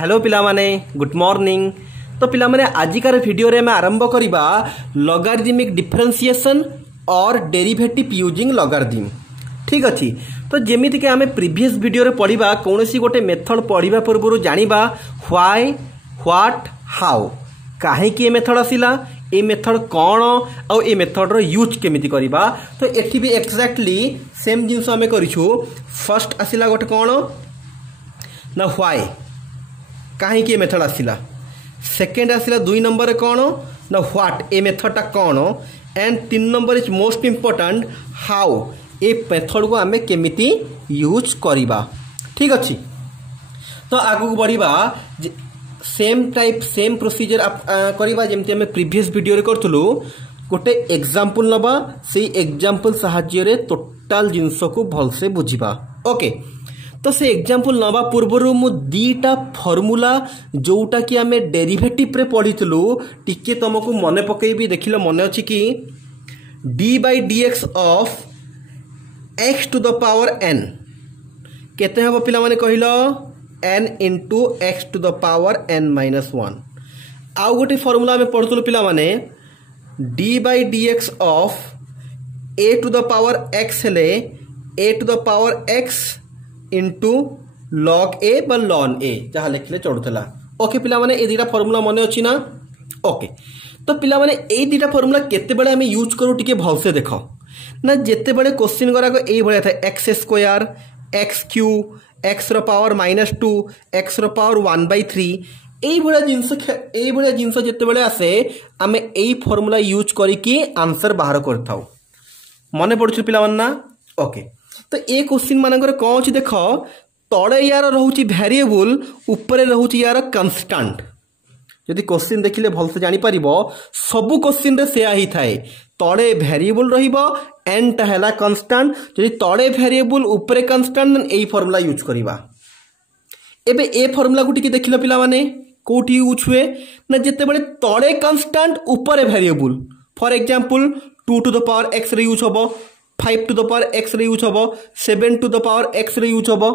Hello पिला माने good morning. तो पिला माने आजिकार वीडियो रे मैं आरंभ करिबा लॉगरिथमिक डिफरेंशिएशन और डेरिवेटिव यूजिंग लॉगरिथम। ठीक अच्छी। तो जेमिति के आमे प्रीवियस वीडियो रे पढ़िबा कोनोसी गोटे मेथड पढ़िबा पूर्व जानिबा व्हाई व्हाट हाउ काहे कि ए मेथड आसिला ए मेथड कौन और ए मेथड रो यूज केमिति करिबा। तो एठी भी एक्जेक्टली सेम जिंस आमे करिछु। फर्स्ट आसिला गोटे कौन ना व्हाई काहे कि ए मेथड आसिला। सेकेंड आसिला 2 नंबर कौन ना व्हाट ए मेथडटा कौन and 3 number is most important how a method को आमे केमिति यूज करिबा। ठीक अच्छी। तो आगु बढ़िबा सेम टाइप सेम प्रोसीजर करिबा जेमति हमें प्रीवियस वीडियो रे करथुलु। गोटे एग्जांपल नबा से एग्जांपल सहाय्य रे टोटल जिंस को भल से बुझिबा। ओके। तो से एग्जांपल नबा पूर्व मु दीटा फॉर्मूला जोटा कि आमे डेरिवेटिव रे पढ़ितलु टिके तुमको मने पकेबी देखिलो मने अछि कि d/dx of x to the power n केते हबो पिला माने कहिलो n into x to the power n minus 1। आउ गोटे फॉर्मूला में पढ़ुलु पिला माने d/dx of a to the power x हेले a to the power x into log a बा ln a जहाँ लिखले चढ़ुला। ओके पिला माने ए दीटा फॉर्मूला मने अछि ना। ओके। तो पिला माने ए दीटा फॉर्मूला केते बेले हमें यूज करू टिके भल से देखो ना। जेते बेले क्वेश्चन करा को ए भलिया था x² x³ x रो पावर -2 x रो पावर 1/3 एई भलिया जिंस जेते बेले आसे आमे एई फार्मूला यूज करी कि आंसर बाहर करथाउ। मने पड़छ पिला मन ना। ओके। तो ए क्वेश्चन मानकर कौन अछि देखो तळे यार रहउची वेरिएबल ऊपर रहउची यार कांस्टेंट। यदि क्वेश्चन देखिले भल से जानि परिबो सब क्वेश्चन रे सेया ही थाए तळे वेरिएबल रहिबो एन टा हैला कांस्टेंट। यदि तळे वेरिएबल ऊपर कांस्टेंट एई फार्मूला यूज करिबा। एबे ए फार्मूला को टिके देखिलो पिला माने कोठी यूज हुए ना जेते बेले तळे कांस्टेंट ऊपर variable for example 2 to the power x रे यूज होबो 5 टू द पावर x रे यूज होबो 7 टू द पावर x रे यूज होबो।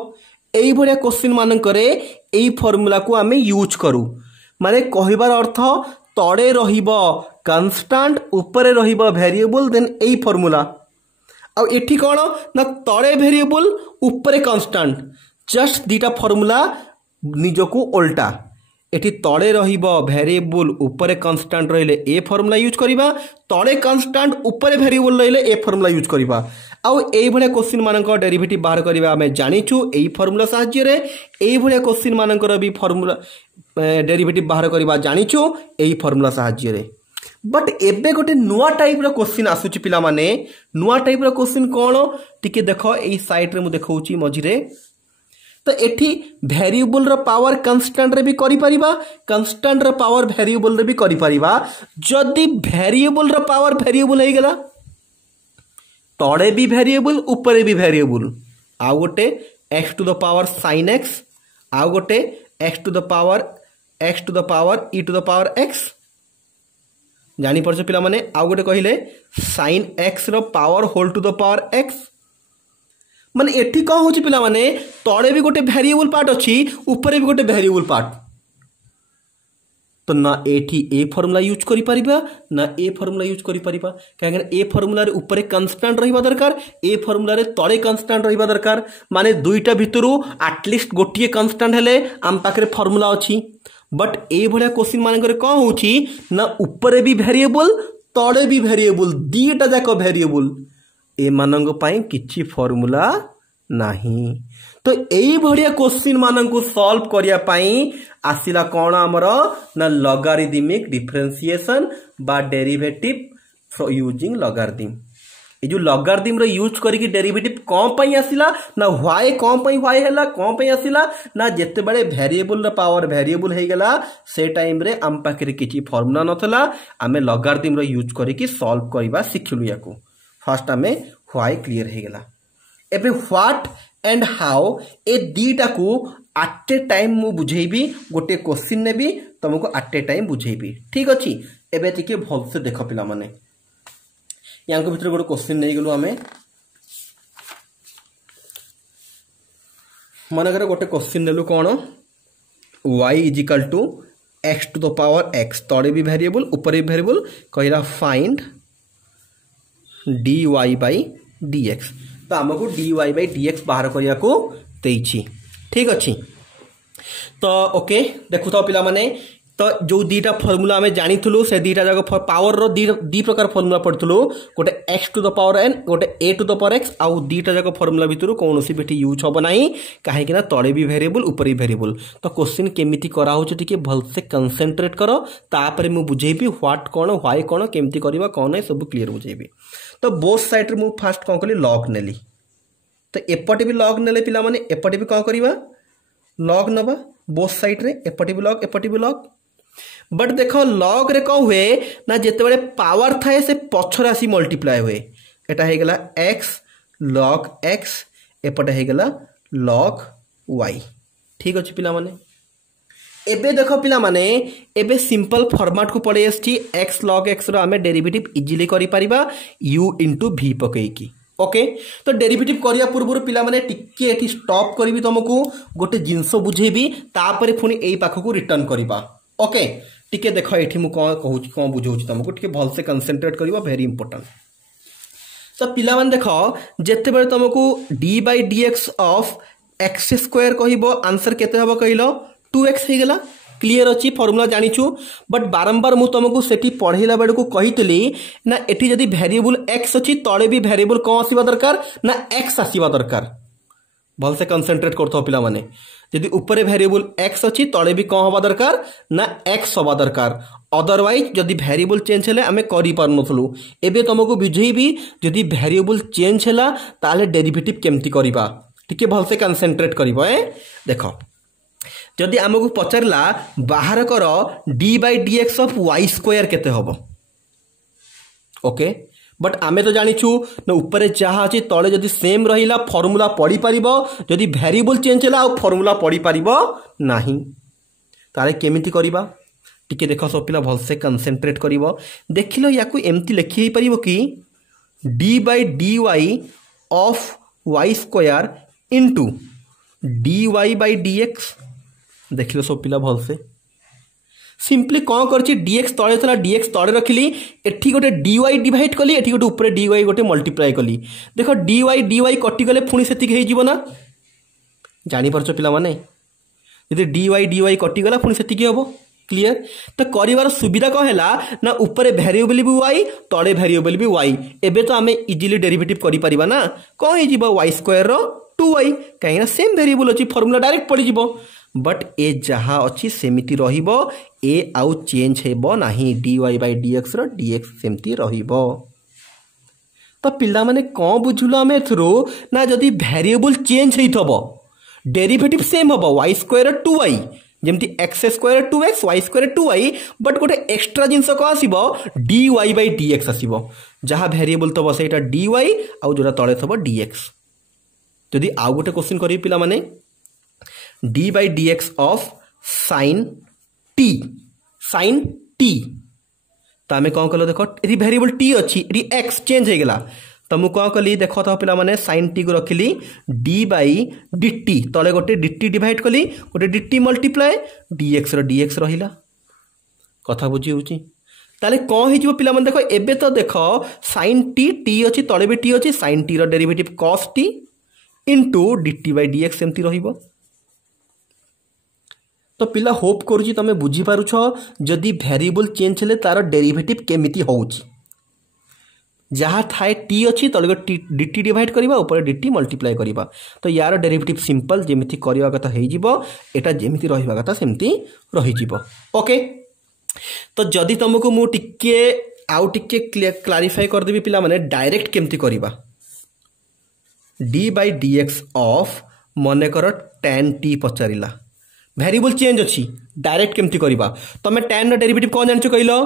एई भलिया क्वेश्चन मान करे एई फार्मूला को आमे यूज करू माने कहिबार अर्थ तळे रहिबो कांस्टेंट ऊपर रहिबो वेरिएबल देन एई फार्मूला। आ एठी कोन ना तळे वेरिएबल ऊपर कांस्टेंट जस्ट दीटा फार्मूला निजको उल्टा एठी तळे रहिबो वेरिएबल ऊपर कांस्टेंट रहिले ए फार्मूला यूज करिबा तळे कांस्टेंट ऊपर वेरिएबल रहिले ए फार्मूला यूज करिबा। आउ एई भलिया क्वेश्चन मानक डेरिवेटिव बाहर करिबा हमें जानिछु एई फार्मूला सहाय्य रे एई भलिया क्वेश्चन मानकर भी फार्मूला डेरिवेटिव बाहर करिबा जानिछु एई फार्मूला सहाय्य रे। बट एबे गोटे नुआ टाइप रो क्वेश्चन आसुची पिला माने नुआ टाइप रो क्वेश्चन कोन टिके देखो एई साइड रे मु देखौची मझिरे। तो एठी वेरिएबल रो पावर कांस्टेंट रे भी करि परिबा कांस्टेंट रो पावर वेरिएबल रे भी करि परिबा। जदी वेरिएबल रो पावर वेरिएबल हे गेला तळे भी वेरिएबल ऊपर भी वेरिएबल आ गोटे x to the power sin x आ गोटे x to the power e to the power x जानी परछ पिला माने आ गोटे कहिले sin x रो power whole to the power x माने एठी कौन होची पिला माने तळे भी गोटे वेरिएबल पार्ट अछि ऊपर भी गोटे वेरिएबल पार्ट। तो ना एठी ए फार्मूला यूज करि परिबा ना ए फार्मूला यूज करि परिबा काहे ए फार्मूला रे ऊपर कांस्टेंट रहिबा दरकार ए फार्मूला रे तळे कांस्टेंट रहिबा दरकार माने दुईटा भितरु एटलिस्ट गोटिए कांस्टेंट हेले आम पाखरे फार्मूला अछि। बट ए भलिया क्वेश्चन मानकर कौन होची ना ऊपर भी वेरिएबल तळे भी वेरिएबल दीटा जाक वेरिएबल ए मानंग पाई किछि फार्मूला नाही। तो एई भलिया क्वेश्चन मानंकु सॉल्व करिया पाई आसिला कोन हमरो ना लॉगरिथमिक डिफरेंशिएशन बा डेरिवेटिव यूजिंग लॉगरिथम। ए जो लॉगरिथम रो यूज करिकि डेरिवेटिव कोन पाई आसिला ना व्हाई कोन पाई व्हाई हैला कोन पाई आसिला ना जेते बेले वेरिएबल रो पावर वेरिएबल हे गेला से टाइम रे हम पाखरे किछि फार्मूला नथला आमे लॉगरिथम रो यूज करिकि सॉल्व करबा सिखलु याकू। फर्स्ट आमे व्हाई क्लियर हे गेला। एबे व्हाट एंड हाउ ए दीटा को एट ए टाइम मु बुझेबी गोटे क्वेश्चन ने भी तुमको एट ए टाइम बुझेबी। ठीक अछि। एबे टिके भल से देखो पिला माने यांको भीतर गोटे क्वेश्चन नै गेलु हमें मनकर गोटे क्वेश्चन नेलु कोन y is equal to x to the power x तले भी वेरिएबल ऊपर भी वेरिएबल कहला फाइंड dy बाई dx तो आमको dy बाई dx बाहर करिया को देइछि ठीक अच्छी तो ओके देखु तो पिला माने तो जो दीटा फॉर्मूला आमे जानी थुलु से दीटा जाक पावर रो दी प्रकार फॉर्मूला पढथुलु गोटे x to the power n गोटे a to the power x आउ दीटा जाक फॉर्मूला भितरु कोनोसी बेटी यूज होबो नाही काहे कि ना तळे भी वेरिएबल ऊपर भी वेरिएबल तो क्वेश्चन केमिति करा होछ टिके भल से कंसंट्रेट करो तापर मु बुझेबी व्हाट कोन व्हाई कोन केमिति करबा कोन सब क्लियर बुझेबी तो बोथ साइड रे मु फास्ट कोन कली लॉग नेली तो एपटे भी लॉग नेले पिला माने एपटे भी कोन करबा लॉग नबा बोथ साइड रे एपटे भी लॉग बट देखो लॉग रे कौन हुए ना जिते बड़े पावर थाए से पछर आसी मल्टीप्लाई हुए एटा हे गला x log x एपटे हे गला log y ठीक अछि पिला माने एबे देखो पिला माने एबे सिंपल फॉर्मेट को पड़े एसटी x log x रो हमें डेरिवेटिव इजीली करि परिबा u * v पकई की ओके तो डेरिवेटिव करिया पूर्व पिला माने टिके एठी स्टॉप करबी तुमको गोटे जिंस बुझेबी तापर पुनी एई पाख को रिटर्न करबा ओके टिके देखो एठी मु कोन कहूची कोन बुझौची तुमको टिके भल से कंसंट्रेट करबा वेरी इंपोर्टेंट तो पिला माने देखो जेते बेले तुमको d by dx of x square कहिबो आंसर केते हबो कहिलो 2x हे गेला क्लियर अछि फार्मूला जानिछु बट बारंबार मु तुमको सेठी पढैला बेडको कहितली ना एठी जदी वेरिएबल x अछि तळे भी वेरिएबल कोन आसीबा दरकार ना x आसीबा दरकार भल से कंसंट्रेट करथो पिला माने यदि ऊपर वेरिएबल x अछि तळे भी कोन होबा दरकार ना x होबा दरकार अदरवाइज जदि वेरिएबल चेंज हेले हमें करि पारनथलु एबे तुमको बुझेबी जदि वेरिएबल चेंज हैला ताले डेरिवेटिव केमति करिबा टिके भल से कंसंट्रेट करिबो देखो जदि हमको पचारला बाहर कर d by dx of y square केते होबो ओके बट आमे तो जानिछु न ऊपर जहा अछि तळे जदि सेम रहिला फार्मूला पढी परिबो जदि वेरिएबल चेंज हैला आ फार्मूला पढी परिबो नाही तारे केमिति करिबा टिके देखो सब पिला भल से कंसंट्रेट करिवो देखिलो याकू एमती लिखि हे परिबो कि d by dy of y square into dy by dx देखिलो सब पिला भल से सिंपली कौन करछि dx तळे थला dx तळे रखिली एठी गोटे dy डिवाइड कली एठी गोटे ऊपर dy गोटे मल्टीप्लाई कली देखो dy कटि गले पुनी सेति हे जीवो ना जानि परछ पिला माने यदि dy कटि गला पुनी सेति के हबो क्लियर तो करिवार सुविधा कौन हैला ना ऊपर वेरिएबल भी y तळे वेरिएबल भी y एबे तो हमें इजीली डेरिवेटिव करि परिबा ना कोन हे जीवो y स्क्वायर रो 2y काहे ना सेम वेरिएबल अछि फार्मूला डायरेक्ट पड़ी जीवो बट ए जहा अच्छी सेमिति रहिबो ए आउ चेंज हेबो नाही dy by dx row dx सेमति रहिबो तो पिल्ला माने कोन बुझुलो हमें थ्रू ना जदी वेरिएबल चेंज हेइथबो डेरिवेटिव सेम हबो y square 2y जेमति x square 2x y square 2y but गोटे एक्स्ट्रा जिंस को आसीबो dy by dx आसीबो जहा वेरिएबल तो बसेटा dy आउ जोरा तळे थबो dx जदी आउ गोटे क्वेश्चन करी पिला माने d by dx of sin t तो आमे कौन कलो देखो ये वेरिएबल t अच्छी ये x चेंज हो गला तो मु कौन कली देखो तो पिला माने sin t को रखिली d by dt तले गोटे dt डिवाइड कली गोटे dt मल्टीप्लाई dx रो dx रहिला कथा बुझी होची ताले कौन हे जीवो पिला माने देखो एबे तो देखो sin t अच्छी तले भी t अच्छी sin t रो derivative cos t into dt by dx सेमति रहिबो तो पिला होप करूची तमे बुझी पारुछ जदि वेरिएबल चेंज हेले तार डेरिवेटिव केमिति होउची जहा थाए t अछि तले dt डिवाइड करिबा ऊपर dt मल्टीप्लाई करिबा तो यार डेरिवेटिव सिंपल जेमिति करिवा कथा हेइ जिवो एटा जेमिति रहिबा कथा सेमति रहि जिवो ओके तो जदि तुमको मु टिके आउ टिके क्लैरिफाई कर देबी पिला माने डायरेक्ट केमिति करिबा d by dx ऑफ मने कर tan t पचारिला वेरिएबल चेंज अच्छी डायरेक्ट केमती करिबा तमे tan रो डेरिवेटिव कोन जानछो कहिलो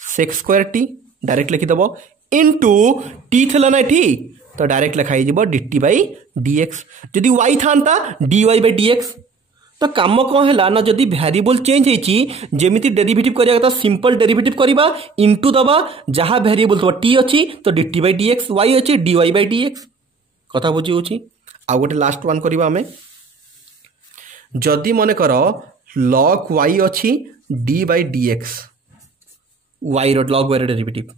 sec स्क्वायर t डायरेक्ट लिखि दबो इनटू t थला ना ठी तो डायरेक्ट लिखाई जिवो dt by dx जदी y थांता dy by dx तो काम कोन हैला ना जदी वेरिएबल चेंज हेची जेमिति डेरिवेटिव करिया त सिंपल डेरिवेटिव करिबा इनटू दबा जहा वेरिएबल तो t अछि तो dt by dx y अछि dy by dx कथा बुझी होची आ गोटे लास्ट वन करिबा हमें जदि मने करो log y अच्छी d by dx y रो log y रो डेरिवेटिव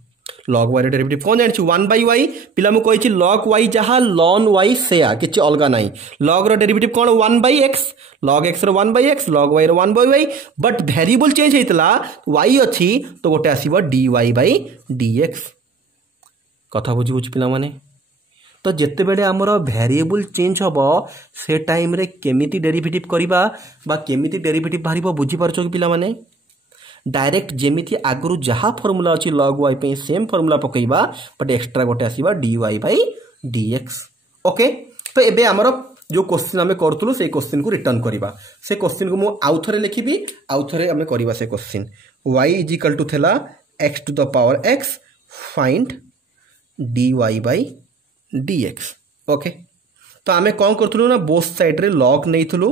log y रो डेरिवेटिव कौन जानिछु 1 by y पिला मु कहिछि log y जहा ln y सेया किछि अलगा नाही log रो डेरिवेटिव कोन 1 by x log x रो 1 by x log y रो 1 by y but variable change हेतला y अच्छी तो गोटे आसीबो dy by dx कथा बुझी बुझी पिला माने तो जिते बेले आमर वेरिएबल चेंज हम से टाइम रे केमिति डेरिवेटिव करिबा बा केमिति डेरिवेटिव बाहरिबो बुझी पारछो कि पिला माने डायरेक्ट जेमिति आगरु जहा फार्मूला अछि log y पे सेम फार्मूला पकईबा बट एक्स्ट्रा गोटे आसीबा dy by dx ओके तो एबे आमर जो क्वेश्चन आमे करथुलु से क्वेश्चन को रिटर्न करिबा से क्वेश्चन को मु आउथरे लिखिबी आउथरे आमे करिबा से क्वेश्चन y = थेला x to the power x find dy by dx okay तो आमे कौन करथुलु ना बोथ साइड रे log नैथुलु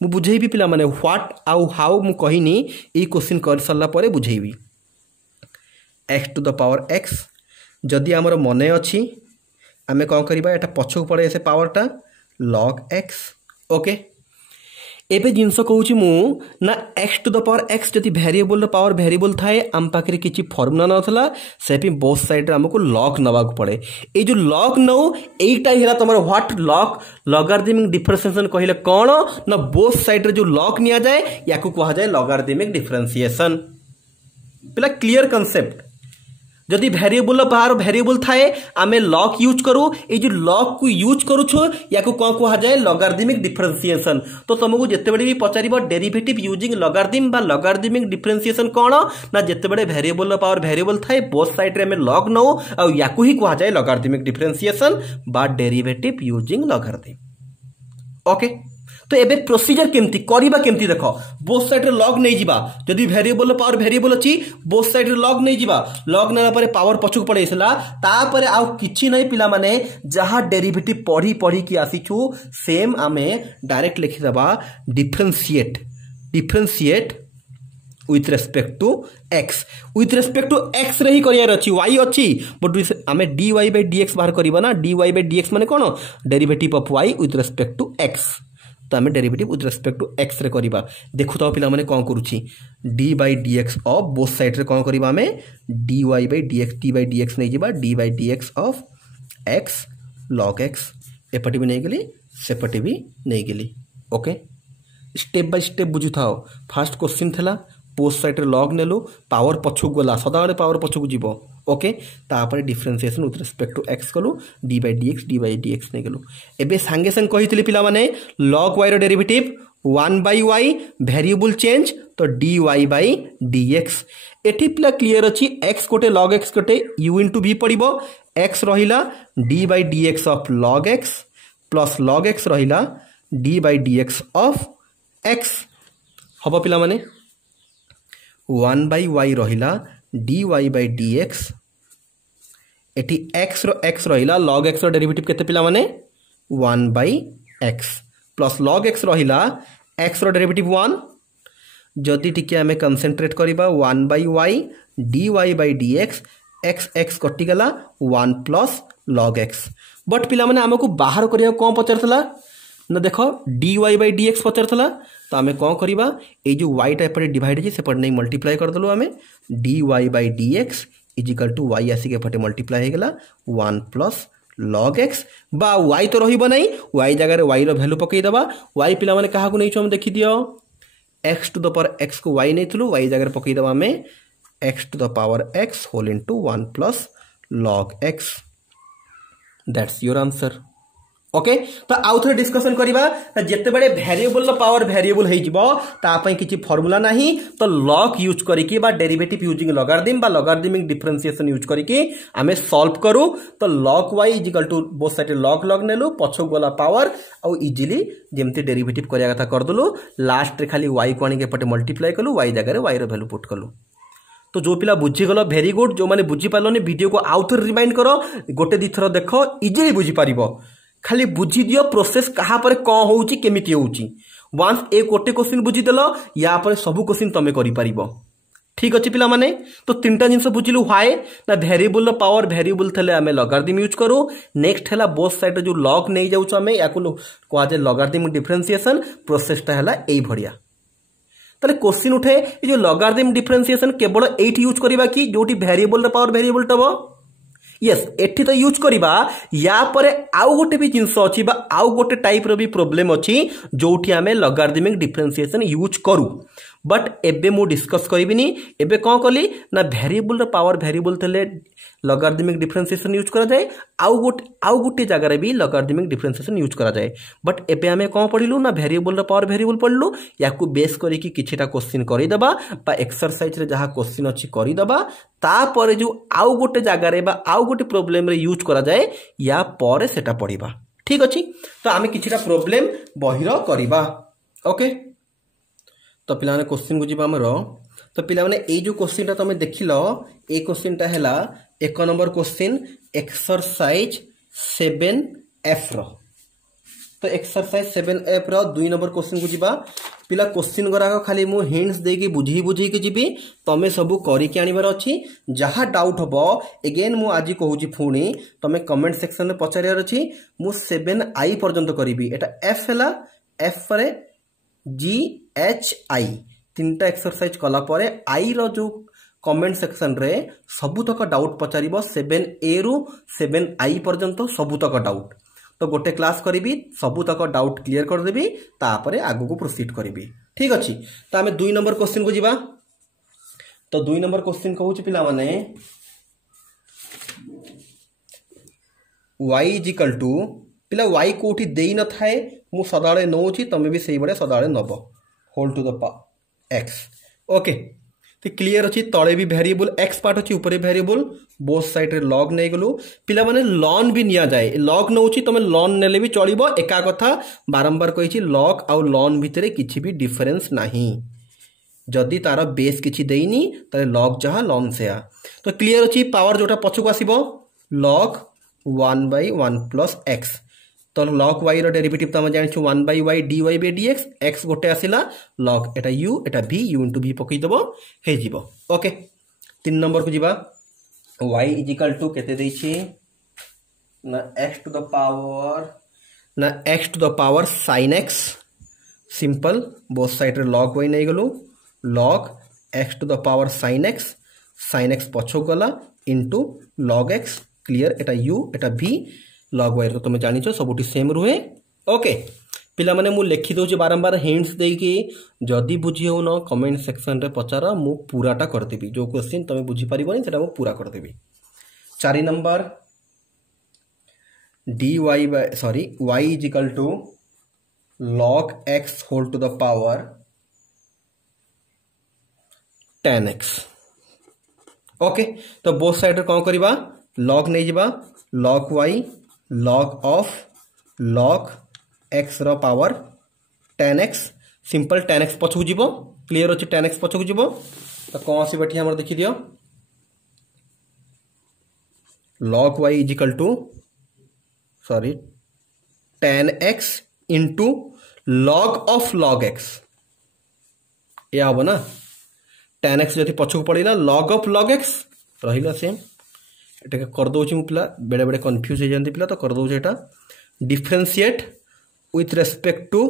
मु बुझेबी पिला माने व्हाट आउ हाउ मु कहिनी ए क्वेश्चन कर सरला परे बुझेबी x to the power x जदि हमर मने अछि आमे कौन करिबा एटा पछक पड़े से पावरटा log x ओके एबे जिनस कहूची मु ना x to the power x जति वेरिएबल पावर वेरिएबल थाए आम पाखरे किछि फार्मूला नथला सेपि बोथ साइड रे हमको log नवा को पड़े ए जो log नौ एटा हेला तमर व्हाट log लॉगरिथमिक डिफरेंशिएशन कहिले कोन ना बोथ साइड रे जो log निया जाए याकू कहा जाए लॉगरिथमिक डिफरेंशिएशन पिला क्लियर कांसेप्ट जदि वेरिएबल बाहर वेरिएबल थाए आमे लॉग यूज करू ए जो लॉग को यूज करू छो याको कोन कहा जाए लॉगरिथमिक डिफरेंशिएशन तो तुमको जते बडे भी पचारिबो डेरिवेटिव यूजिंग लॉगरिथम बा लॉगरिथमिक डिफरेंशिएशन कोन ना जते बडे वेरिएबल पावर वेरिएबल थाए बोथ साइड रे आमे लॉग नो आ याको ही कहा जाए लॉगरिथमिक डिफरेंशिएशन बा डेरिवेटिव यूजिंग लॉगरिथम ओके तो एबे प्रोसीजर केमती करिबा केमती देखो बोथ साइड रे लॉग नै जिबा जदि वेरिएबल पावर वेरिएबल अछि बोथ साइड रे लॉग नै जिबा लॉग नेला परे पावर पछुक पड़ेसला ता परे आउ किछि नै पिला माने जहा डेरिवेटिव पढ़ी पढ़ी की आसीछु सेम आमे डायरेक्ट लिखि दबा differentiate with respect to x with respect to x रे ही करियार अछि y अछि बट आमे dy by dx बाहर करिबा ना dy by dx माने कोन derivative of y with respect to x तो आमे derivative with respect to x रे करिबा देखु तो पिला माने कोन करूची d by dx of both side रे कोन करिबा आमे dy by dx नै जिबा d by dx of x log x एपटी भी नै गेली सेपटी भी नै गेली ओके स्टेप बाय स्टेप बुझु थाओ फर्स्ट क्वेश्चन थला बोथ साइड रे log नेलो पावर पछुक गला सदाळे पावर पछुक जिवो ओके तापर differentiation with respect to x कलु d by dx नै गेलु एबे संगे संग कहितली पिला माने log y रो derivative 1 by y variable change तो dy by dx एठी पिला क्लियर अछि x कोटे log x कोटे u into v पडिबो x रहिला d by dx of log x plus log x रहिला d by dx of x हबो पिला माने 1 by y रहिला dy by dx eighty x रहिला log x रो डेरिवेटिव केते पिला माने 1 by x plus log x रहिला x रो डेरिवेटिव 1 जदि टिके हमें कंसंट्रेट करिबा 1 by y dy by dx x कटि गला 1 प्लस log x बट पिला माने हमको बाहर करिया कोन पचरथला ना देखो dy by dx पचरथला तो आमे कोन करिबा ए जो y टा एपटे डिवाइड जे सेपटे नै मल्टीप्लाई कर दलो आमे dy by dx is equal to y आसी के फटे मल्टीप्लाई हे गेला 1 प्लस log x बा y तो रहिबो नै y जगह रे y रो वैल्यू पकई दबा y पिला माने कहा को नै छु हम देखि दियो x to the power x को y नैथलु y जगह रे पकई दबा हमें x to the power x whole into 1 plus log x that's your answer okay तो आउ थे डिस्कशन करिबा जते बडे वेरिएबल पावर वेरिएबल हे जिवो ता पई किछि फार्मूला नाही तो लॉग यूज करिकि बा डेरिवेटिव यूजिंग लॉगरिथम बा लॉगरिथमिक डिफरेंशिएशन यूज करिकि हमें सॉल्व करू तो log y equal to both side log नेलु पछो गला पावर आ इजीली जेमति डेरिवेटिव करिया कथा कर दलु लास्ट रे खाली y को आनी के पटे मल्टीप्लाई कलु y जगह रे y रो वैल्यू पुट कलु तो जो पिला बुझी गलो वेरी गुड जो माने बुझी पालनी वीडियो को आउ थे रिमाइंड करो गोटे दी थरो देखो इजीली बुझी पारिबो खाली बुझी दियो प्रोसेस कहा पर कौन होउची केमिति होउची वंस ए गोटे क्वेश्चन बुझी देलो या पर सब क्वेश्चन तमे करि पारिबो ठीक अछि पिला माने तो तीनटा जिंस बुझिलु व्हाई ना वेरिएबल पावर वेरिएबल थले हमें लॉगरिथम यूज करू नेक्स्ट हला बोथ साइड जो लॉग नै जाउछ हमें याकु कोआ जे लॉगरिथम डिफरेंशिएशन प्रोसेस ता हला एई भड़िया ताले क्वेश्चन उठे ये जो लॉगरिथम डिफरेंशिएशन केवल एठी यूज करबा कि जोटी वेरिएबल रो पावर वेरिएबल टबो यस एठी तो यूज करबा या परे आउ गोटे भी जिंस अछि बा आउ गोटे टाइप रो भी प्रॉब्लम अछि जोठी हमें लॉगरिथमिक डिफरेंशिएशन यूज करू बट एबे मु डिस्कस करिबिनी एबे कोन कली ना वेरिएबल रो पावर वेरिएबल तले लॉगरिथमिक डिफरेंशिएशन यूज करा जाए आउ गोटे जगह रे भी लॉगरिथमिक डिफरेंशिएशन यूज करा जाए बट एबे हमें कोन पढिलु ना वेरिएबल रो पावर वेरिएबल पढलु याकू बेस करी कि किछटा क्वेश्चन करि दबा बा एक्सरसाइज रे जहा क्वेश्चन अछि करि दबा ता परे जो आउ गोटे जगह रे बा आउ गोटे प्रॉब्लम रे यूज करा जाए या परे सेटा पढिबा ठीक अछि तो हमें किछटा प्रॉब्लम बहिरो करिबा ओके तो पिला माने क्वेश्चन को जीवा हमरो तो पिला माने ए जो क्वेश्चन ता तमे देखिलो ए क्वेश्चन ता हैला एक नंबर क्वेश्चन एक्सरसाइज 7F रो तो एक्सरसाइज 7F रो 2 नंबर क्वेश्चन को जीवा पिला क्वेश्चन गरा खाली मु हिंट्स दे के बुझी के जीबी तमे सब करी के आनिबार अछि जहा डाउट हबो अगेन मु आजि कहूची फुणी तमे कमेंट सेक्शन में पचारियार अछि मु 7I पर्यंत करिबी एटा F हैला F परे GHI तीनटा एक्सरसाइज कला परे आई रो जो कमेंट सेक्शन रे सबुतक डाउट पचारिबो 7A रु 7I पर्यंत सबुतक डाउट तो गोटे क्लास करिबी सबुतक डाउट क्लियर कर देबी तापरे आगु को प्रोसीड करिबी ठीक अछि तो हमें 2 नंबर क्वेश्चन को जीवा तो 2 नंबर क्वेश्चन कहूची पिला माने y इक्वल टू पिला y कोठी देई न थाए मु सदाळे नौची तमे भी सेही बडे सदाळे नबो whole to the power x okay तो क्लियर अछि तळे भी वेरिएबल x पार्ट अछि ऊपर वेरिएबल बोथ साइड रे log नै गलु पिला माने ln भी निया जाए log नौची तमे ln नेले भी चलिबो एका कथा बारंबार कहिछि log आ ln भितरे किछि भी डिफरेंस नाही जदि तार बेस किछि देइनी तले log जहा ln से आ तो क्लियर अछि पावर जोटा पछुक आसीबो log 1/1 प्लस x तो log y रो डेरिवेटिव त हम जानिछु 1/y dy by dx x गोटे आसिला log एटा u एटा v u into v पकई दबो हे जीवो ओके 3 नंबर को जीवा y इज इक्वल टू केते दैछि ना x to the power sin x simple both side रे log y नै गलो log x to the power sin x पछो गला into log x क्लियर एटा u एटा v log y तो तुम जानिछो सबुटी सेम रुहे ओके पिला माने मु लिखि दउछि बारंबार हिंट्स देई कि जदी बुझी हो न कमेंट सेक्शन रे पचारा मु पूराटा कर देबी जो क्वेश्चन तमे बुझी परिबोनी सेटा मु पूरा कर देबी 4 number y is equal to log x whole to the power 10x okay तो बोथ साइड रे कोन करबा log नै जिबा log y log of log x रो पावर 10x सिंपल 10x पछकु जीवो क्लियर अछि 10x पछकु जीवो तो कोन आसी बैठी हमर देखि दियो log y is equal to 10x into log of log x या हो ना 10x जति पछकु पड़िला log of log x रहिला सेम एटा कर दउछि मु पिला बेडे बेडे कंफ्यूज हे जंती पिला तो कर दउछि एटा differentiate with respect to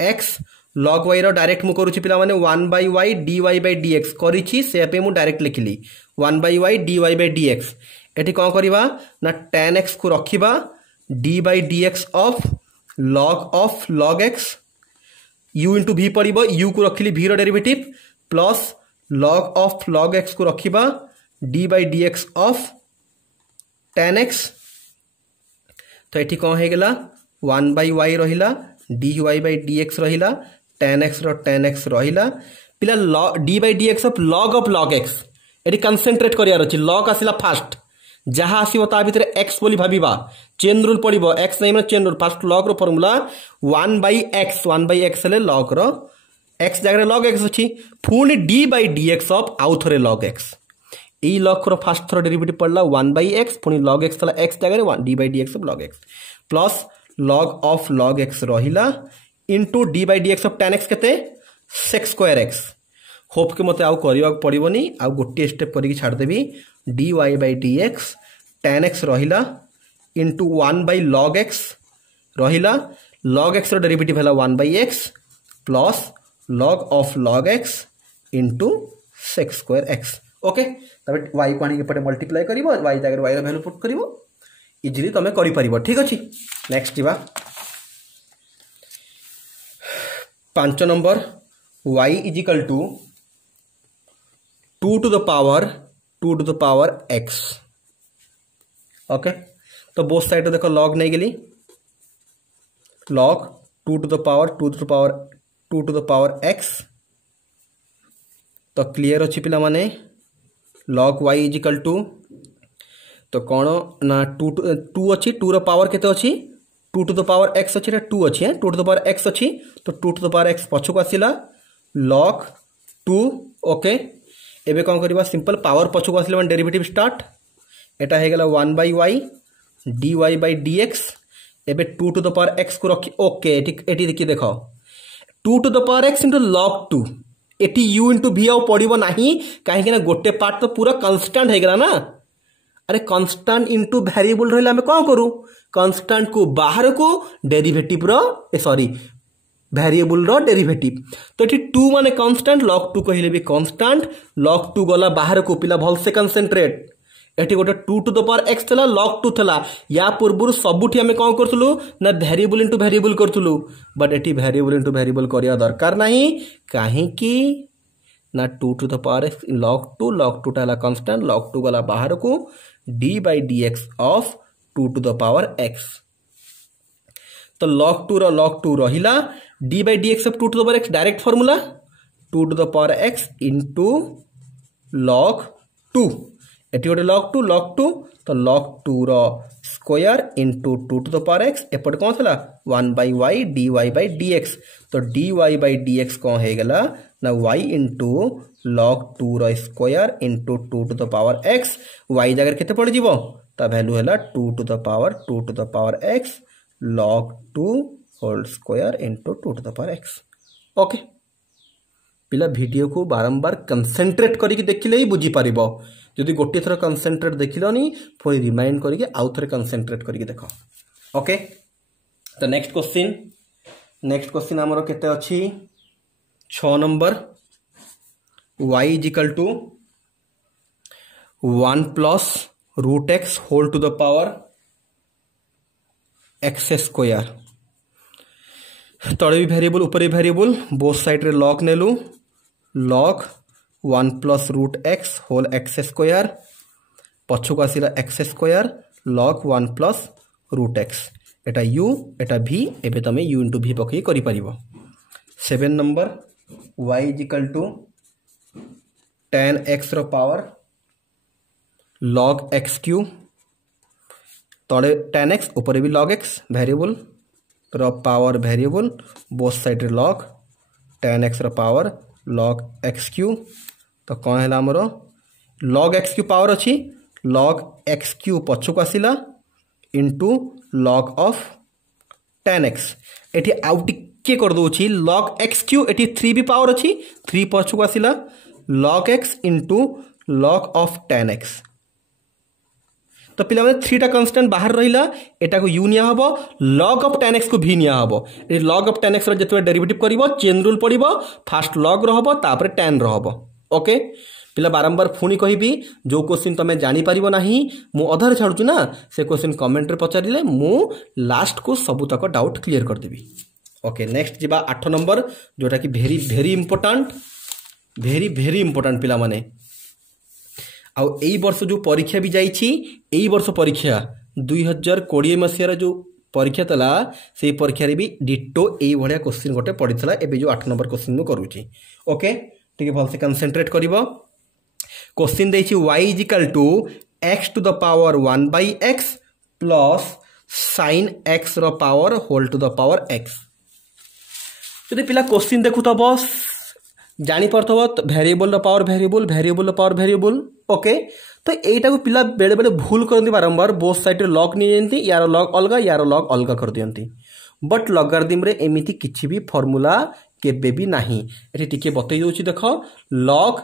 x log y रो डायरेक्ट मु करूछि पिला माने 1/y dy by dx करिछि से पे मु direct लिखिली 1/y dy by dx एठी कोन करबा ना 10x को रखिबा d by dx of log x u into v पड़िबो u को रखिली v रो derivative plus log of log x को रखिबा d by dx of 10x तो एठी कौन है गला 1/y रहिला dy by dx रहिला 10x रो 10x रहिला पिला d by dx of log x एठी कंसंट्रेट करियार अछि log आसिला फास्ट जहा आसीबो ता भितर x बोली भाबिबा चेन रूल पड़िबो x नै माने चेन रूल फास्ट log रो फार्मूला 1/x ले log रो x जगह log x अछि फुनी d by dx of आउ थरे log x ए log रो फास्ट थरो डेरिवेटिव पड़ला 1/x पुनी log x तला x जगह 1 d by dx of log x plus log of log x रहिला into d by dx of tan x केते sec square x hope के मते आउ करिया पड़िबोनी आउ गोटे स्टेप करी छाड़ देबी dy by dx tan x रहिला into 1/log x रहिला log x रो डेरिवेटिव हैला 1/x plus log of log x into sec square x okay तबे y को आनी पटे मल्टीप्लाई करिवो y जगह y रा वैल्यू पुट करिवो इजीली तमे करि परिबो ठीक अछि नेक्स्ट दिबा 5 number y is equal to 2 to the power x okay तो बोथ साइड देखो log नहीं गेली log 2 to the power x तो क्लियर अच्छी पिला माने log y is equal to तो कौन ना 2 अच्छी 2 रो पावर केते अच्छी 2 to the power x अच्छी 2 अच्छी है 2 to the power x अच्छी तो 2 to the power x पछो को आसिला log 2 ओके एबे कौन करबा सिंपल पावर पछो को आसिला मान डेरिवेटिव स्टार्ट एटा हे गेला 1 by y dy by dx एबे 2 to the power x को रखी ओके एटी देखि देखो 2 to the power x into log 2 eighty u into v आउ पड़िबो नाही काहे कि ना गोटे पार्ट तो पूरा कांस्टेंट हे गेला ना अरे कांस्टेंट इनटू वेरिएबल रहले हमें कोन करू कांस्टेंट को बाहर को डेरिवेटिव रो सॉरी वेरिएबल रो डेरिवेटिव तो एटी 2 माने कांस्टेंट log 2 कहिले भी कांस्टेंट log 2 गला बाहर को पिला भल से कंसंट्रेट एटी गोटे 2 to the power x थला log 2 थला या पूर्वरु सबुठी हमें कोन करथुलु ना वेरिएबल इनटू वेरिएबल करथुलु बट एटी वेरिएबल इनटू वेरिएबल करिया दरकार नाही काहे कि ना 2 to the power x log 2 टाला कांस्टेंट log 2 गला बाहर को d by dx of 2 to the power x तो log 2 रहिला d by dx of 2 to the power x direct formula 2 to the power x into log 2 एटी गोटे log 2 तो log 2 रो square into 2 to the power x एपट कौन थला 1 by y dy by dx तो dy by dx कौन हे गला ना y into log 2 रो square into 2 to the power x y जगह केते पड़ जीवो ता वैल्यू हैला 2 to the power x log 2 whole square into 2 to the power x okay पिला वीडियो को बारंबार कंसंट्रेट करिक देखिले ही बुझी पारिबो जदि गोटे थर कंसंट्रेट देखिलनी पुणी रिमाइंड करके आउ थे कंसंट्रेट करके देख ओके तो नेक्स्ट क्वेश्चन आमर केते अछि 6 number y is equal to 1 plus root x whole to the power x square तले भी वेरिएबल ऊपर भी वेरिएबल बोथ साइड रे log नेलु log 1 plus root x whole x square पछो को आसिला x square log 1 plus root x एटा u एटा v एबे तमे u into v पकई करि परिबो 7 number y is equal to tan x रो पावर log x cube तले tan x ऊपर भी log x वेरिएबल रो पावर वेरिएबल बोथ साइड रे log tan x रो पावर log x cube तो कौन है आमर log x क्यू पावर अच्छी log x क्यू पछो को आसिला into log of tan x एटी आउ टिके कर दोछि log x क्यू एटी 3 भी पावर अच्छी 3 पछो को आसिला log x into log of tan x तो पिला माने 3 टा कांस्टेंट बाहर रहिला एटा को u निया हबो log ऑफ tan x को v निया हबो ए log ऑफ tan x रो जतबे डेरिवेटिव करिवो चेन रूल पड़िबो फर्स्ट log रहबो तापर tan रहबो ओके पिला बारंबार पुणी कहिबी जो क्वेश्चन तमे जानी परिबो नाही मु अधर छाडुछु ना से क्वेश्चन कमेंट रे पचारिले मु लास्ट को सब तक डाउट क्लियर कर देबी ओके नेक्स्ट जिबा 8 नंबर जोटा कि वेरी इंपोर्टेंट पिला माने आउ एई वर्ष जो परीक्षा भी जाईछि एई वर्ष परीक्षा 2020 मसिया जो परीक्षा तला से परीक्षा रे भी डिटो एई भलिया क्वेश्चन गोटे पडितला एबे जो 8 नंबर क्वेश्चन मु करूछि ओके ठीक भल से कंसंट्रेट करिवो क्वेश्चन देछि y is equal to x to the power 1 by x plus sin x रो power whole to the power x जदि पिला क्वेश्चन देखु तो बस जानी पड़थबो वेरिएबल रो पावर वेरिएबल ओके तो एटा को पिला बेले बेले भूल करती बारंबार बोथ साइड रे log नि जंती यार log अलगा कर दियंती बट लॉगरिथम रे एमिति किछि भी फार्मूला केबे भी नाही एठी टिके बतै दोछि देखो log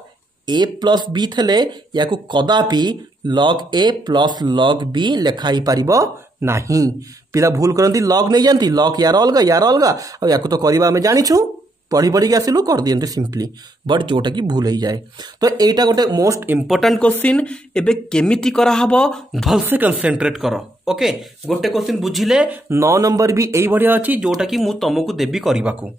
a plus b थले याकू कदापि log a plus log b लेखाई पारिबो नाही पिला भूल करंती log नै जानती log यार अलगा आ याकू तो करिबा हमें जानिछु पढ़ी पढ़ी आसिलु कर दियंते सिंपली बट जोटा कि भूल हो जाए। तो एटा गोटे मोस्ट इंपोर्टेंट क्वेश्चन एबे केमिति करा हबो भलसे कंसंट्रेट करो। ओके गोटे क्वेश्चन बुझिले 9 नंबर भी एई बढ़िया अछि जोटा कि मु तुमको देबी करबाकू।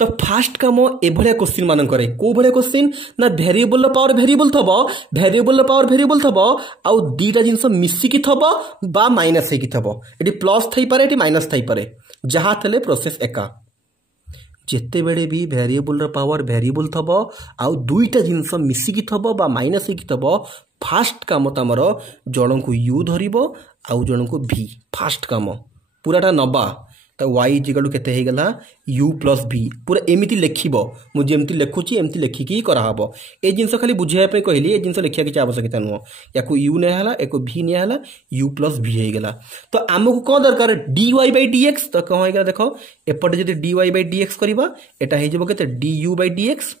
तो फास्ट काम एभलिया क्वेश्चन मान करे को भलिया क्वेश्चन ना वेरिएबल पावर वेरिएबल थबो वेरिएबल पावर वेरिएबल थबो आउ दीटा जिंस मिसिकी थबो बा माइनस हेकी थबो एटी प्लस थई पारे एटी माइनस थई पारे जहा थले प्रोसेस एका जेते बेले भी वेरिएबल पावर वेरिएबल थबो आउ दुईटा जिंस मिसिकी थबो बा माइनस हेकी थबो फास्ट काम तमर जणको यू धरिबो आउ जणको भी फास्ट काम पूराटा नबा तो y इक्वल टू केते हे गला u प्लस v पूरा एमिति लेखिबो मु जेमति लेखुची एमति लेखिकी करा हबो। ए जिंस खाली बुझिया पे कहली ए जिंस लेखिया कि आवश्यकता नुह याको u ने हला एको v ने हला u प्लस v हे गला। तो आमको कोन दरकार dy बाय dx तो कहो हे गला देखो एपटे जदि dy बाय dx करबा एटा हे जबो केते du बाय dx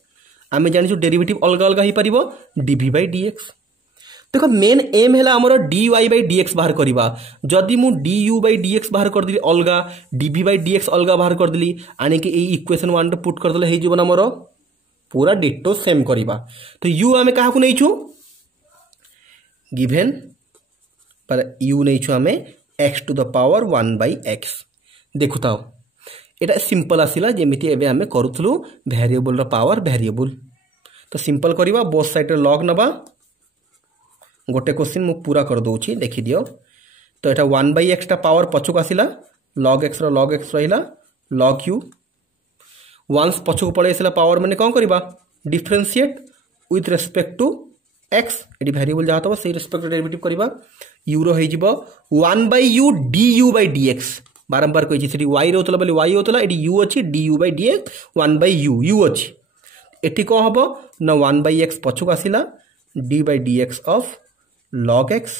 आमे जानिछु डेरिवेटिव अलग अलग ही परिबो dv बाय dx। देखो मेन एम है आमर dy बाय dx बाहर करवा जदि मु du बाय dx बाहर कर दिली अलगा dv बाय dx अलगा बाहर कर दिली आने के ए इक्वेशन 1 पुट कर दले हे जीवन हमर पूरा डिटो सेम करवा। तो u आमे काहा को नै छु गिवन पर u नै छु आमे x to the power 1 by x। देखु ताओ एटा सिंपल आसिला जेमिति एबे आमे करूथलु वेरिएबल रो पावर वेरिएबल। तो सिंपल करवा बोथ साइड रे लॉग नबा गोटे क्वेश्चन मु पूरा कर दोछि देखि दियो। तो एटा 1 बाय x टा पावर पछुक आसिला log x रहिला log u वंस पछुक पळे आसिला पावर माने कोन करबा differentiate with respect to x एटी वेरिएबल जा हतबो सेही रिस्पेक्ट डेरिवेटिव करबा u रो हे जिवो 1 by u du by dx बारंबार कहि छिति y रो होतला बले y होतला एटी u अछि du by dx 1 by u अछि एटी को हबो ना 1 बाय x पछुक आसिला d by dx of log x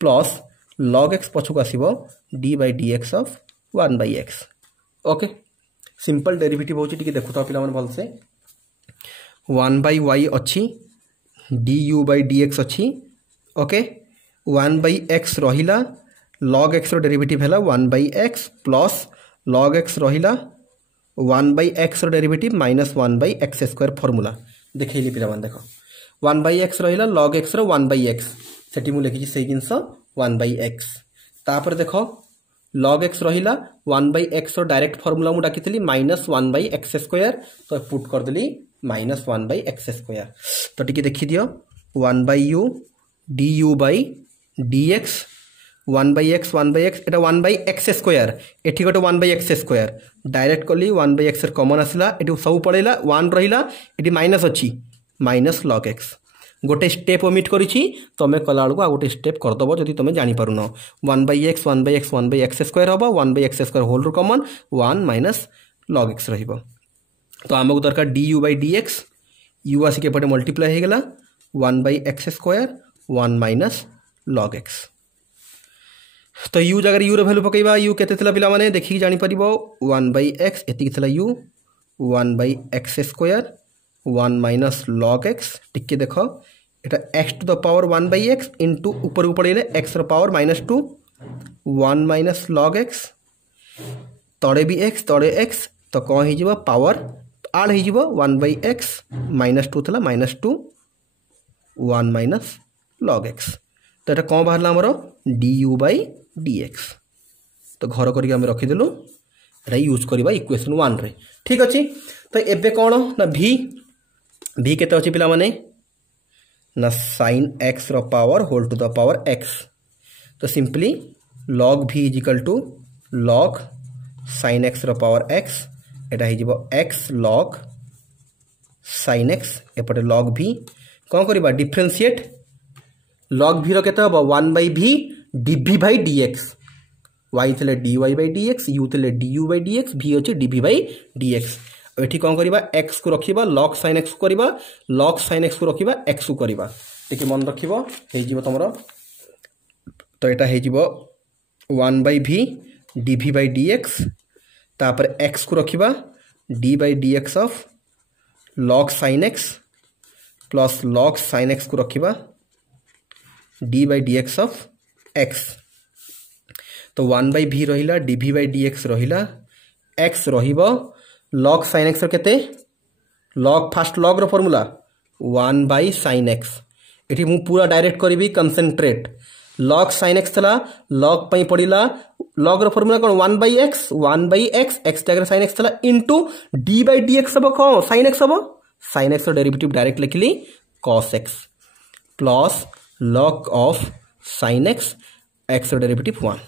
plus log x पछुक आसीबो d by dx of 1 by x। Okay simple derivative होची टिके देखुता पिला मन भल से 1 बाय y अछि du बाय dx अछि। ओके 1 बाय x रहिला log x रो डेरिवेटिव हैला 1 by x plus log x रहिला 1 बाय x रो derivative minus 1 by x square formula देखैली पिला मन देखो 1 बाय x रहिला log x रो 1 बाय x सेठी मु लिखि से जिंस 1 बाय x तापर देखो log x रहिला 1 बाय x रो डायरेक्ट फार्मूला मु डाकितली माइनस 1 बाय x स्क्वायर तो पुट कर देली माइनस 1 बाय x स्क्वायर। तो टिके देखि दियो 1 by u du by dx 1 by x एटा 1 बाय x स्क्वायर एठी गोटे 1 बाय x स्क्वायर डायरेक्ट कली 1 बाय x कॉमन आसिला एठी सब पड़ेला 1 रहिला एठी माइनस अछि माइनस log x गोटे स्टेप ओमिट करिछि तमे कला को आ गोटे स्टेप कर दबो जदि तमे जानि पारुनो 1 बाय x स्क्वायर हबो 1 by x square whole row common 1 minus log x रहिबो। तो हमको दरकार du बाय dx u आसी के पटे मल्टीप्लाई हे गेला 1 by x square 1 minus log x। तो u जगह u रो वैल्यू पकेबा u केते थला पिला माने देखि जानि परिबो 1 बाय x एति थला u 1 by x square 1 minus log x टिके देखो एटा x to the power 1 by x into ऊपर ऊपर पड़ेले x रो पावर -2 1 माइनस log x तड़े भी x तड़े x तो कौन ही जीवा पावर आड़ ही जीवा 1 बाय x -2 थला -2 1 माइनस log x। तो एटा कौन बाहरला हमरो du बाय dx। तो घर करिक हम रखि देलु एटा यूज करबा इक्वेशन 1 रे ठीक अछि। तो एबे कोन ना v केते अछि पिला माने ना sin x रो power whole to the power x। तो simply log v is equal to log sin x रो पावर x एटा हे जिवो x log sin x एपटे log v कोन करबा डिफरेंशिएट log v रो केते हबो 1 by v dv by dx y थले dy by dx u थले du बाय dx v अछि dv बाय dx। एठी कोन करबा x को रखिबा log sin x को करबा log sin x को रखिबा x को करबा टिके मन रखिबो हे जिवो तमरो। तो एटा हे जिवो 1 by v dv by dx तापर x को रखिबा d by dx of log sin x plus log sin x को रखिबा d by dx of x। तो 1 बाय v रहिला dv बाय dx रहिला x रहिबो log sin x केते log फास्ट log रो फॉर्मूला 1 by sin x एठी मु पूरा डायरेक्ट करी कंसंट्रेट log sin x थला log पई पड़िला log रो formula cone 1 by x x जगह sin x थला इनटू d by dx सब को sin x सब sin x रो डेरिवेटिव डायरेक्ट लिखली cos x plus log of sin x x रो डेरिवेटिव 1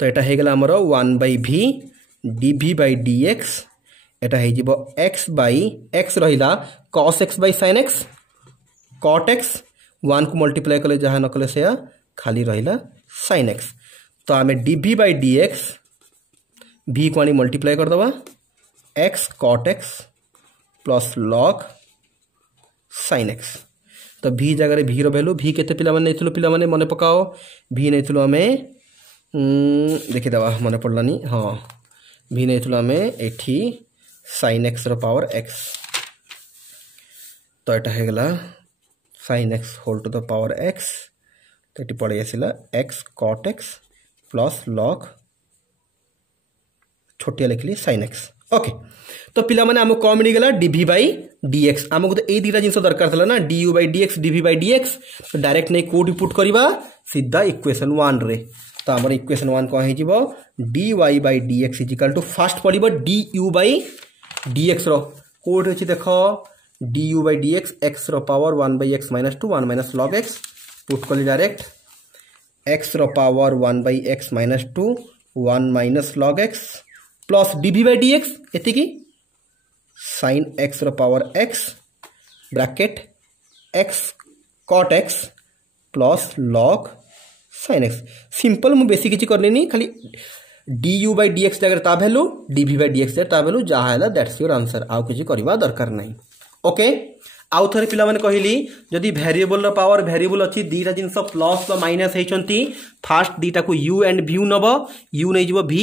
तो एटा हे गेला हमरो 1 by v dv by dx एटा हे जिवो x by x रहिला cos x by sin x cot x 1 को मल्टीप्लाई कले जहाँ नकले से खाली रहिला sin x तो आमे dv by dx v को आनी मल्टीप्लाई कर दवा x cot x plus log sin x तो v जगह v रो वैल्यू v केते पिला माने नेथिलो पिला माने मने पकाओ v नेथिलो हमें देखि दवा मने पड़लानी हाँ v नेथिलो हमें एठी sin x रो पावर x तो एटा हे गेला sin x whole to the power x तो ये पड़े आसिला x cot x plus log छोटिया लिखली sin x ओके तो पिला माने हमको कम मिल गला dv by dx हमको तो ए दीटा जिंस दरकार थला ना du by dx dv by dx तो डायरेक्ट नहीं कोड पुट करबा सीधा इक्वेशन 1 रे तो हमर इक्वेशन 1 को हे जिवो dy by dx equal to first पड़िबो du by dx रो कोड अछि देखो du by dx x रो power 1 by x minus 2 1 minus log x put कली डायरेक्ट x रो power 1 by x minus 2 1 minus log x plus dv by dx एति की sin x रो power x bracket x cot x plus log sin x simple मु बेसी किछि करनी नहीं खाली du by dx जगह ता वैल्यू dv by dx ता वैल्यू जहा हैला दैट्स योर आंसर आउ किछि करबा दरकार नहीं ओके आउ थरे पिला माने कहिली जदी वेरिएबल रो पावर वेरिएबल अछि दीटा जिंस प्लस व माइनस हेचंती फास्ट दीटा को u and v Nebo u नै जिवो v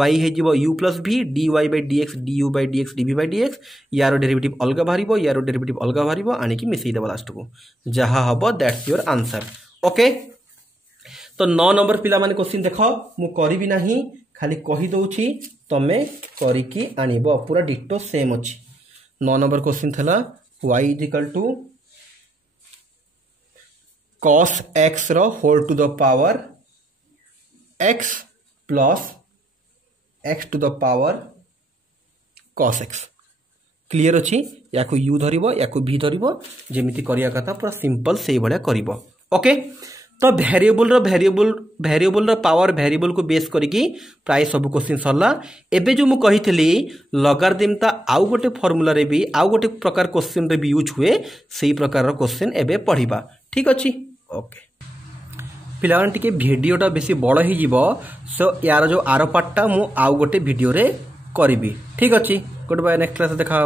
y हे जिवो u plus v dy by dx du by dx dv by dx यारो डेरिवेटिव अलगा बाहरिबो यारो डेरिवेटिव अलगा बाहरिबो आनी कि मिसई देबो लास्ट को जहा हबो दैट्स योर आंसर ओके तो 9 नंबर पिला माने क्वेश्चन देखो मु करबी नाही खाली कहि दउची तमे करी की आनिबो पूरा डिटो सेम अछि 9 नंबर क्वेश्चन थला y is equal to cos x रो whole to the power x plus x to the power cos x clear अछि याको u धरिबो याको v धरिबो जेमिति करिया कथा पूरा सिंपल सेही भलिया करिबो ओके तो वेरिएबल रो पावर वेरिएबल को बेस करिकी प्राय सब क्वेश्चन सरला एबे जो मु कहितली लॉगरिथम ता आउ गोटे फार्मूला रे भी आउ गोटे प्रकार क्वेश्चन रे भी यूज हुए सेही प्रकार रो क्वेश्चन एबे पढिबा ठीक अछि ओके पिलावन टिके वीडियोटा बेसी बड़ ही जीवो सो यार जो आरो पार्टटा मु आउ गोटे वीडियो रे करबी ठीक अछि गुड बाय नेक्स्ट क्लास देखा